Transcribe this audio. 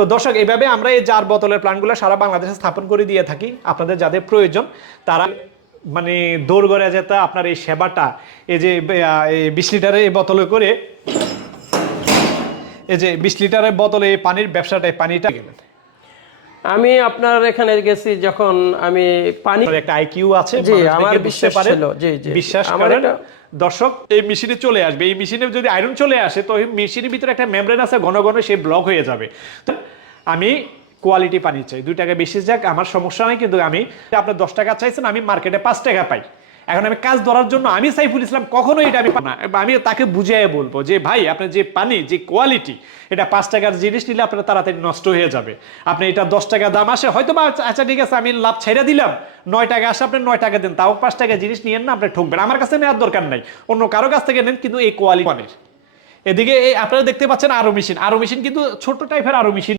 তো দর্শক, এইভাবে আমরা এই জার বোতলের প্ল্যান্টগুলো সারা বাংলাদেশে স্থাপন করে দিয়ে থাকি। আপনাদের যাদের প্রয়োজন তারা মানে দৌড়গড়ে যেতে আপনার এই সেবাটা, এই যে 20 লিটারের এই বোতলে করে, এই যে 20 লিটারের বোতলে এই পানির ব্যবসাটাই, পানিটা গেলেন। আমি আপনার এখানে গেছি যখন আমি পানি, একটা আইকিউ আছে, জি মানুষ আমার দেখে বুঝতে বিশ্বাস পারে, ছিল, জি জি বিশ্বাস আমার করেন। এটা দর্শক, এই মেশিনে চলে আসবে, এই মেশিনে যদি আয়রন চলে আসে তো এই মেশিনের ভিতরে একটা মেমব্রেন আছে, ঘন ঘন সে ব্লক হয়ে যাবে। তো আমি কোয়ালিটি পানি চাই, 2 টাকা বেশি যাক আমার সমস্যা নেই, কিন্তু আমি আপনার 10 টাকা চাইছেন, আমি মার্কেটে 5 টাকা পাই। এখন আমি কাজ ধরার জন্য আমি সাইফুল ইসলাম কখনোই এটা আমি পাবো না। আমি তাকে বুঝিয়ে বলবো যে ভাই, আপনার যে পানি, যে কোয়ালিটি, এটা 5 টাকার জিনিস নিলে আপনার তাড়াতাড়ি নষ্ট হয়ে যাবে। আপনি এটা 10 টাকা দাম আসে হয়তো বা, আচ্ছা ঠিক আছে আমি লাভ ছেড়ে দিলাম, 9 টাকা আসে, আপনি 9 টাকা দেন, তাও 5 টাকা জিনিস নিয়েন না, আপনি ঠকবেন। আমার কাছে নেওয়ার দরকার নাই, অন্য কারো কাছ থেকে নেন, কিন্তু এই কোয়ালিটি। এদিকে এই আপনারা দেখতে পাচ্ছেন আরো মেশিন, আরো মেশিন কিন্তু ছোট টাইপের আরো মেশিন।